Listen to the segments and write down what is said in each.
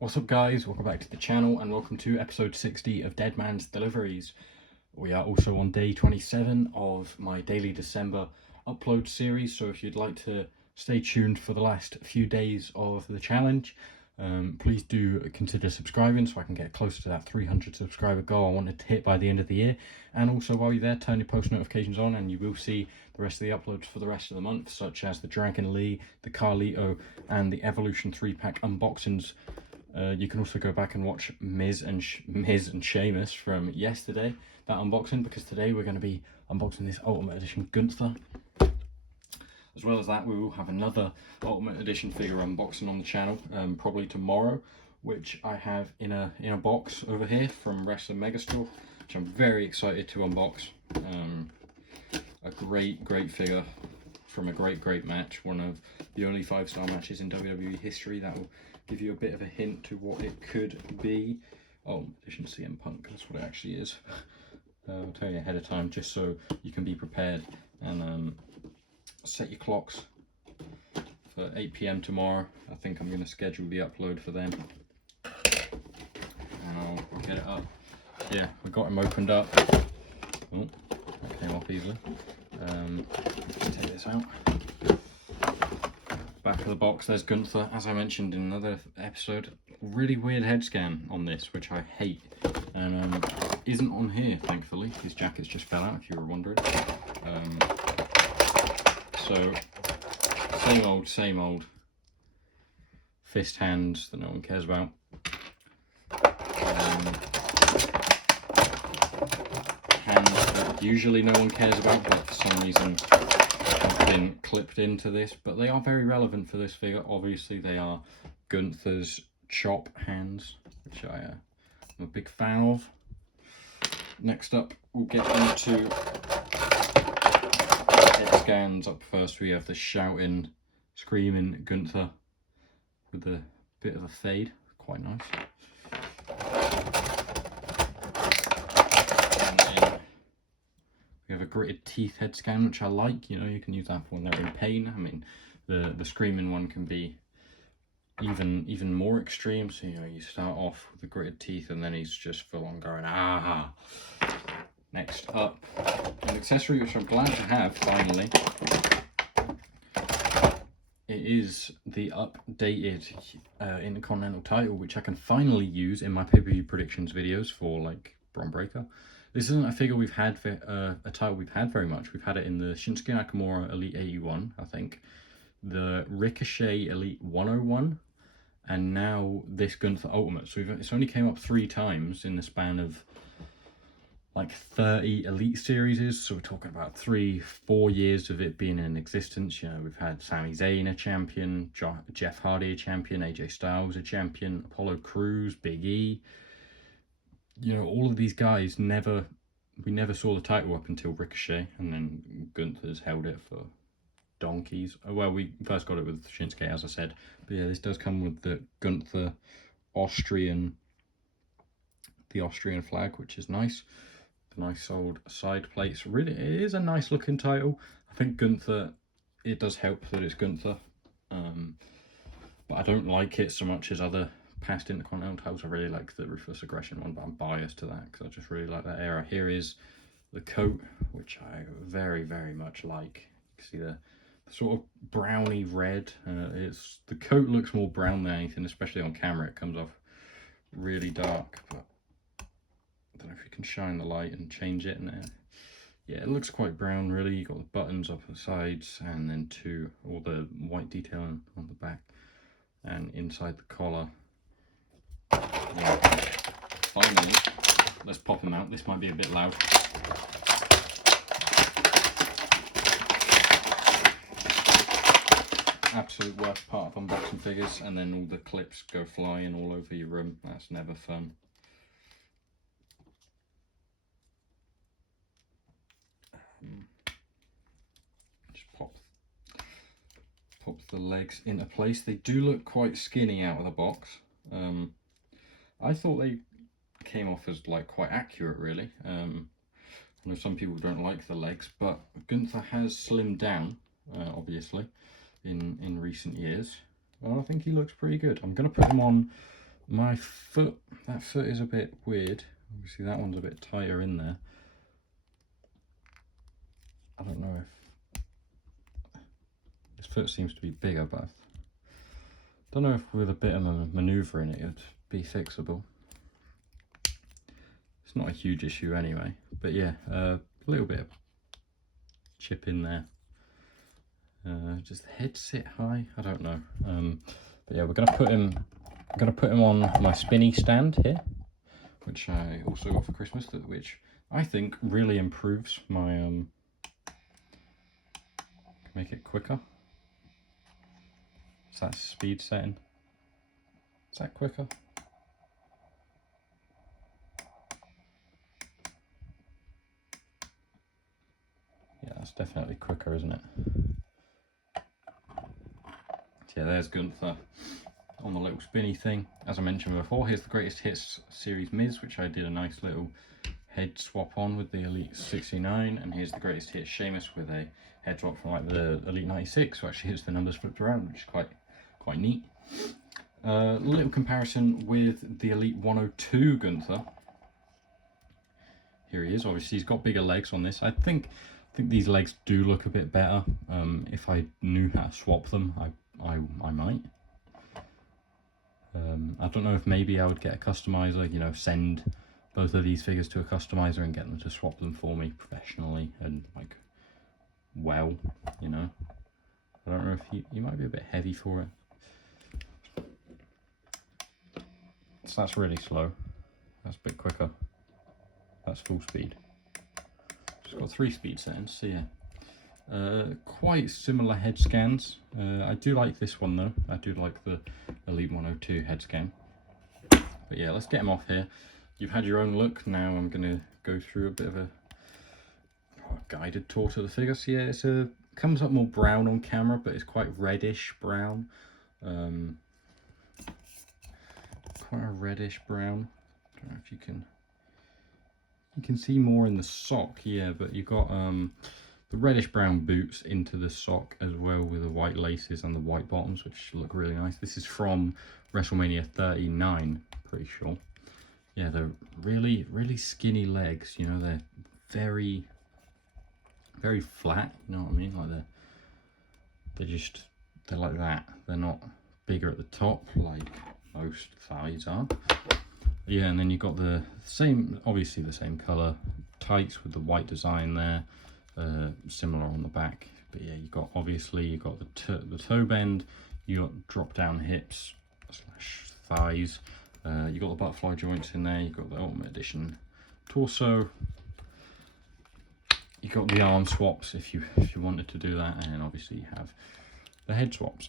What's up guys, welcome back to the channel and welcome to episode 60 of Deadman's Deliveries. We are also on day 27 of my daily December upload series, so if you'd like to stay tuned for the last few days of the challenge, please do consider subscribing so I can get closer to that 300 subscriber goal I wanted to hit by the end of the year. And also while you're there, turn your post notifications on and you will see the rest of the uploads for the rest of the month, such as the Dragon Lee, the Carlito and the Evolution 3-pack unboxings. You can also go back and watch Miz and Sheamus from yesterday, that unboxing, because today we're going to be unboxing this Ultimate Edition Gunther. As well as that, we will have another Ultimate Edition figure unboxing on the channel, probably tomorrow, which I have in a box over here from Wrestling Megastore, which I'm very excited to unbox. A great figure from a great match, one of the only 5-star matches in WWE history. That will give you a bit of a hint to what it could be. Oh, Edition CM Punk, that's what it actually is. I'll tell you ahead of time, just so you can be prepared and set your clocks for 8 PM tomorrow. I think I'm going to schedule the upload for them, and I'll get it up. Yeah, I got him opened up. Oh, that came off easily. Take this out. Back of the box, there's Gunther, as I mentioned in another episode. Really weird head scan on this, which I hate, and isn't on here, thankfully. His jackets just fell out, if you were wondering. So, same old fist hands that no one cares about. Hands that usually no one cares about, but for some reason have been clipped into this, but they are very relevant for this figure. Obviously they are Gunther's chop hands, which I am a big fan of. Next up, we'll get into head scans. Up first, we have the shouting, screaming Gunther with a bit of a fade, quite nice. And then we have a gritted teeth head scan, which I like. You know, you can use that for when they're in pain. I mean, the screaming one can be even more extreme. So, you know, you start off with the gritted teeth and then he's just full on going ah. Next up, an accessory which I'm glad to have finally. It is the updated Intercontinental title, which I can finally use in my pay-per-view predictions videos for, like, Braun Breaker. This isn't a figure we've had, a title we've had very much. We've had it in the Shinsuke Nakamura Elite 81, I think, the Ricochet Elite 101, and now this Gunther Ultimate. So it's only came up 3 times in the span of like 30 Elite series, so we're talking about 3-4 years of it being in existence. You know, we've had Sami Zayn a champion, Jeff Hardy a champion, AJ Styles a champion, Apollo Crews, Big E. You know, all of these guys we never saw the title up until Ricochet, and then Gunther's held it for donkeys. Well, we first got it with Shinsuke, as I said, but yeah, this does come with the Gunther Austrian flag, which is nice. The nice old side plates. Really, it is a nice looking title. I think Gunther, it does help that it's Gunther, but I don't like it so much as other past Intercontinental titles. I really like the Ruthless Aggression one, but I'm biased to that because I just really like that era. Here is the coat, which I very much like. You can see the sort of browny red. The coat looks more brown than anything, especially on camera. It comes off really dark, but I don't know if you can shine the light and change it. And yeah, it looks quite brown really. You got the buttons up the sides, and then all the white detailing on the back and inside the collar. Yeah. Finally, let's pop them out. This might be a bit loud. Absolute worst part of unboxing figures, and then all the clips go flying all over your room. That's never fun. Just pop the legs into place. They do look quite skinny out of the box. I thought they came off as like quite accurate, really. I know some people don't like the legs, but Gunther has slimmed down, obviously, in recent years. Well, I think he looks pretty good. I'm going to put him on my foot, that foot is a bit weird. Obviously that one's a bit tighter in there. I don't know if this foot seems to be bigger, but I don't know if with a bit of a manoeuvre in it would be fixable. It's not a huge issue anyway, but yeah, a little bit of chip in there. Does the head sit high? I don't know. But yeah, we're gonna put him on my spinny stand here, which I also got for Christmas, which I think really improves my make it quicker. Is that speed setting? Is that quicker? Yeah, that's definitely quicker, isn't it? So yeah, there's Gunther on the little spinny thing. As I mentioned before, here's the Greatest Hits series Miz, which I did a nice little head swap on with the Elite 69, and here's the Greatest Hits Sheamus with a head swap from like the Elite 96, so actually hits the numbers flipped around, which is quite neat. Little comparison with the Elite 102 Gunther. Here he is. Obviously he's got bigger legs on this. I think these legs do look a bit better. If I knew how to swap them, I might. I don't know if maybe I would get a customizer, you know, send both of these figures to a customizer and get them to swap them for me professionally and like well, you know. I don't know if you might be a bit heavy for it. So that's really slow. That's a bit quicker. That's full speed. It's got 3 speed settings, so yeah. Quite similar head scans. I do like this one though. I do like the Elite 102 head scan. But yeah, let's get him off here. You've had your own look. Now I'm going to go through a bit of a guided tour to the figure. So yeah, it comes up more brown on camera, but it's quite reddish brown. Quite a reddish brown. I don't know if you can see more in the sock, yeah, but you've got the reddish brown boots into the sock as well, with the white laces and the white bottoms, which look really nice. This is from WrestleMania 39, pretty sure. Yeah, they're really skinny legs, you know, they're very flat, you know what I mean, like they're like that. They're not bigger at the top like most thighs are. Yeah, and then you've got the same, obviously the same colour tights with the white design there, similar on the back. But yeah, you've got the toe bend, you got drop down hips / thighs, you got the butterfly joints in there, you've got the Ultimate Edition torso, you got the arm swaps if you wanted to do that, and obviously you have the head swaps.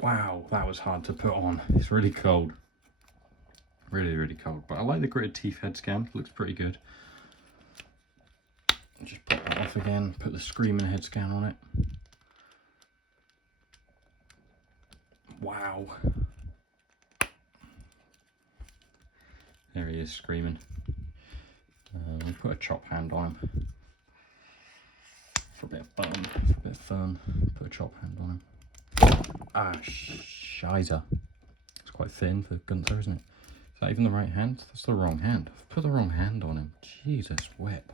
Wow, that was hard to put on. It's really cold. Really cold. But I like the gritted teeth head scan. Looks pretty good. Just pop that off again. Put the screaming head scan on it. Wow. There he is, screaming. We'll put a chop hand on him. For a bit of fun. Put a chop hand on him. Ah, shizer. It's quite thin for Gunther, isn't it? Is that even the right hand? That's the wrong hand. I've put the wrong hand on him. Jesus, whip.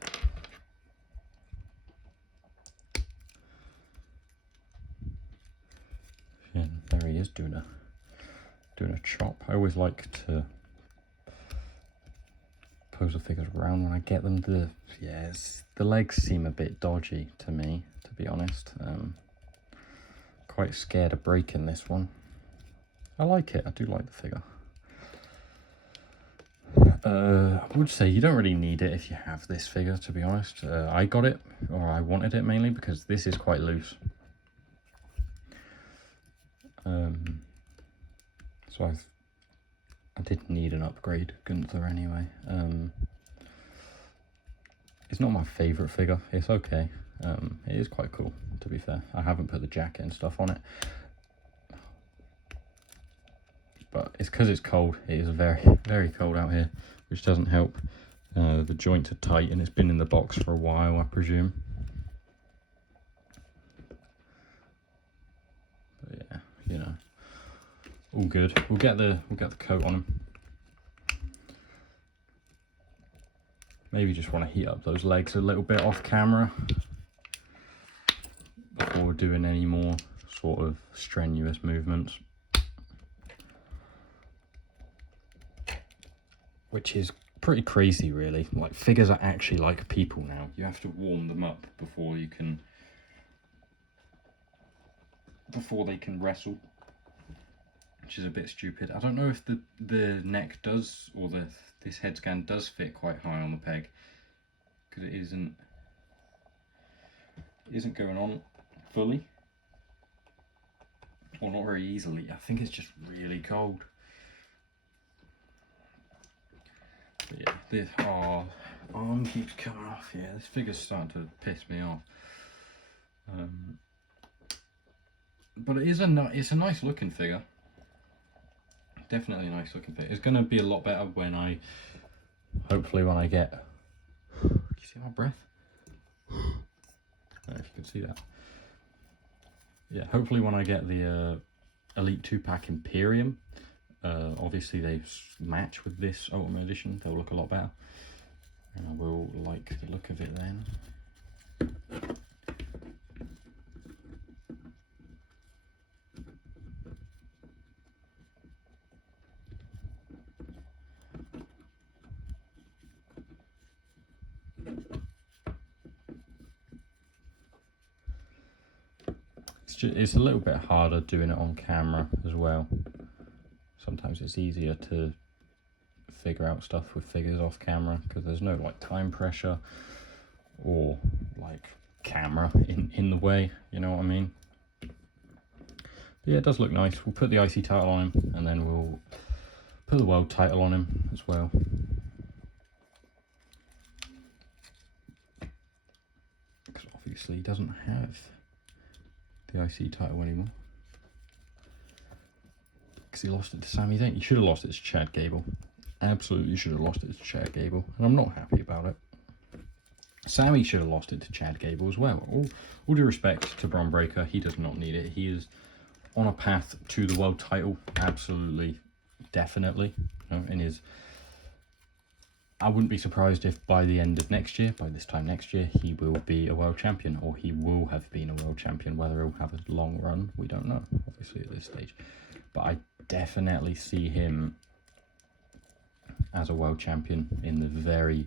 Yeah, there he is doing a chop. I always like to pose the figures around when I get them. The legs seem a bit dodgy to me, to be honest. Quite scared of breaking this one. I like it. I do like the figure. I would say you don't really need it if you have this figure, to be honest. I got it, or I wanted it mainly because this is quite loose. So I did need an upgrade Gunther anyway. It's not my favourite figure. It's okay. It is quite cool, to be fair. I haven't put the jacket and stuff on it, but it's because it's cold. It is very cold out here, which doesn't help. The joints are tight and it's been in the box for a while, I presume. But all good. We'll get the coat on him. Maybe just want to heat up those legs a little bit off camera before doing any more sort of strenuous movements, which is pretty crazy really. Like, figures are actually like people now. You have to warm them up before they can wrestle, which is a bit stupid. I don't know if the neck does, or this head scan does fit quite high on the peg, because it isn't going on fully, or not very easily. I think it's just really cold. But yeah, this arm keeps coming off. Yeah, this figure's starting to piss me off. But it's a nice looking figure. Definitely a nice looking figure. It's going to be a lot better when hopefully when I get, can you see my breath? I don't know if you can see that. Yeah, hopefully when I get the Elite 2-pack Imperium, obviously they match with this Ultimate Edition, they'll look a lot better. And I will like the look of it then. It's a little bit harder doing it on camera as well. Sometimes it's easier to figure out stuff with figures off camera because there's no like time pressure or like camera in the way, you know what I mean? But yeah, it does look nice. We'll put the IC title on him and then we'll put the world title on him as well. Because obviously he doesn't have the IC title anymore, because he lost it to Sami Zayn. He should have lost it to Chad Gable. Absolutely should have lost it to Chad Gable, and I'm not happy about it. Sami should have lost it to Chad Gable as well. All due respect to Bron Breakker, he does not need it. He is on a path to the world title, absolutely, definitely. You know, I wouldn't be surprised if by the end of next year, by this time next year, he will be a world champion, or he will have been a world champion. Whether he'll have a long run, we don't know, obviously, at this stage. But I definitely see him as a world champion in the very,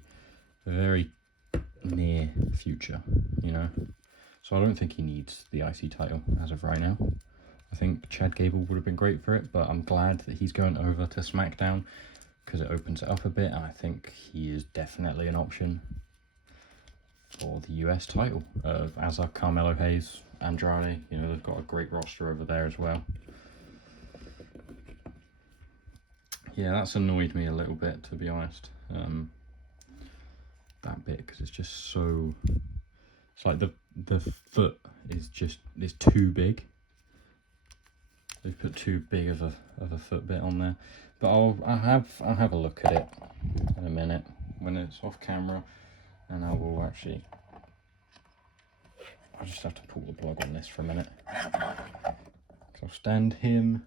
very near future, you know. So I don't think he needs the IC title as of right now. I think Chad Gable would have been great for it, but I'm glad that he's going over to SmackDown, because it opens it up a bit, and I think he is definitely an option for the US title. As are Carmelo Hayes, Andrade, you know, they've got a great roster over there as well. Yeah, that's annoyed me a little bit, to be honest. That bit, because it's just so, it's like the foot is too big. They've put too big of a foot bit on there. But I'll have a look at it in a minute when it's off camera, and I will actually. I just have to pull the plug on this for a minute. So I'll stand him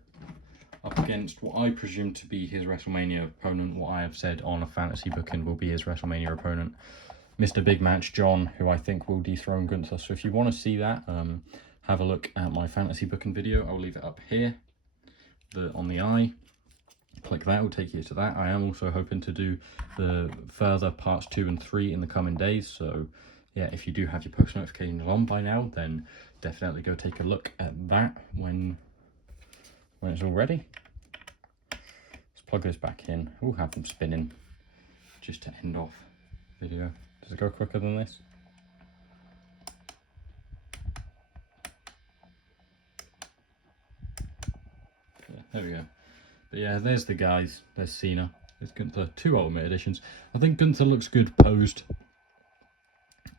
up against what I presume to be his WrestleMania opponent. What I have said on a fantasy booking will be his WrestleMania opponent, Mr. Big Match John, who I think will dethrone Gunther. So if you want to see that, have a look at my fantasy booking video. I'll leave it up here, on the eye. Click that, will take you to that. I am also hoping to do the further parts 2 and 3 in the coming days. So yeah, if you do have your post notifications on by now, then definitely go take a look at that when it's all ready. Let's plug this back in. We'll have them spinning just to end off video. Does it go quicker than this? Yeah, there we go. But yeah, there's the guys. There's Cena. There's Gunther. 2 Ultimate Editions. I think Gunther looks good posed.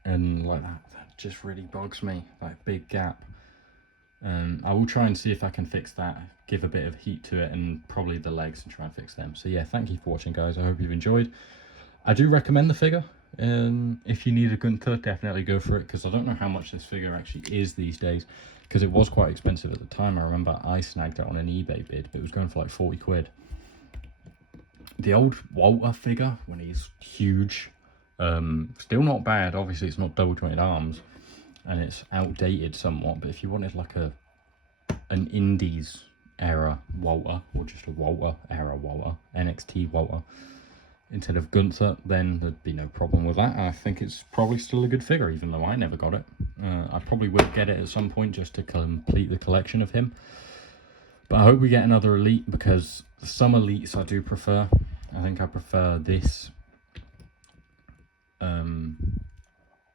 And like that just really bugs me. That big gap. I will try and see if I can fix that. Give a bit of heat to it, and probably the legs, and try and fix them. So yeah, thank you for watching, guys. I hope you've enjoyed. I do recommend the figure. if you need a Gunther, definitely go for it, because I don't know how much this figure actually is these days, because it was quite expensive at the time. I remember I snagged it on an eBay bid, but it was going for like 40 quid. The old Walter figure, when he's huge, still not bad. Obviously it's not double jointed arms and it's outdated somewhat, but if you wanted like an Indies era Walter, or just a Walter era Walter, NXT Walter instead of Gunther, then there'd be no problem with that. I think it's probably still a good figure, even though I never got it. I probably will get it at some point just to complete the collection of him. But I hope we get another Elite, because some Elites I do prefer. I think I prefer this.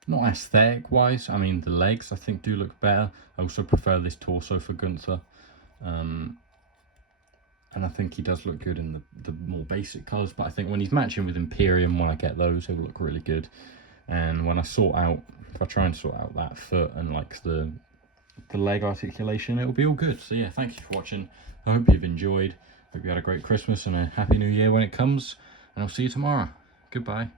Not aesthetic wise, I mean the legs I think do look better. I also prefer this torso for Gunther. And I think he does look good in the more basic colours, but I think when he's matching with Imperium, when I get those, he'll look really good. And when I if I try and sort out that foot and like the leg articulation, it'll be all good. So yeah, thank you for watching. I hope you've enjoyed. Hope you had a great Christmas and a happy new year when it comes, and I'll see you tomorrow. Goodbye.